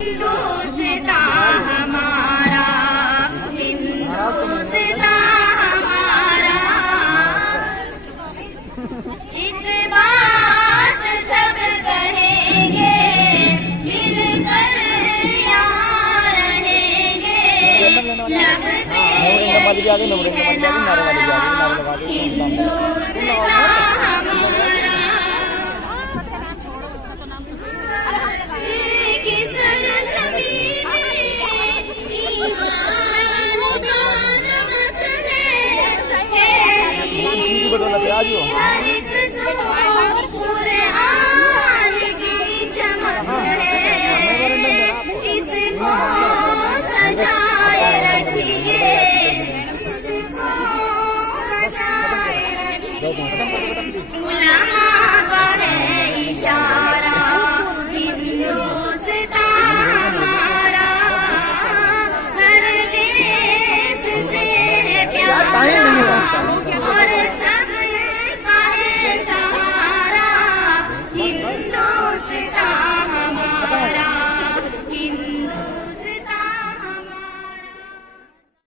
हिंदुस्तां हमारा, हिंदुस्तां हमारा, एक बात सब कहेंगे, मिलकर यहाँ रहेंगे, लब पे है नारा, हिंदुस्तां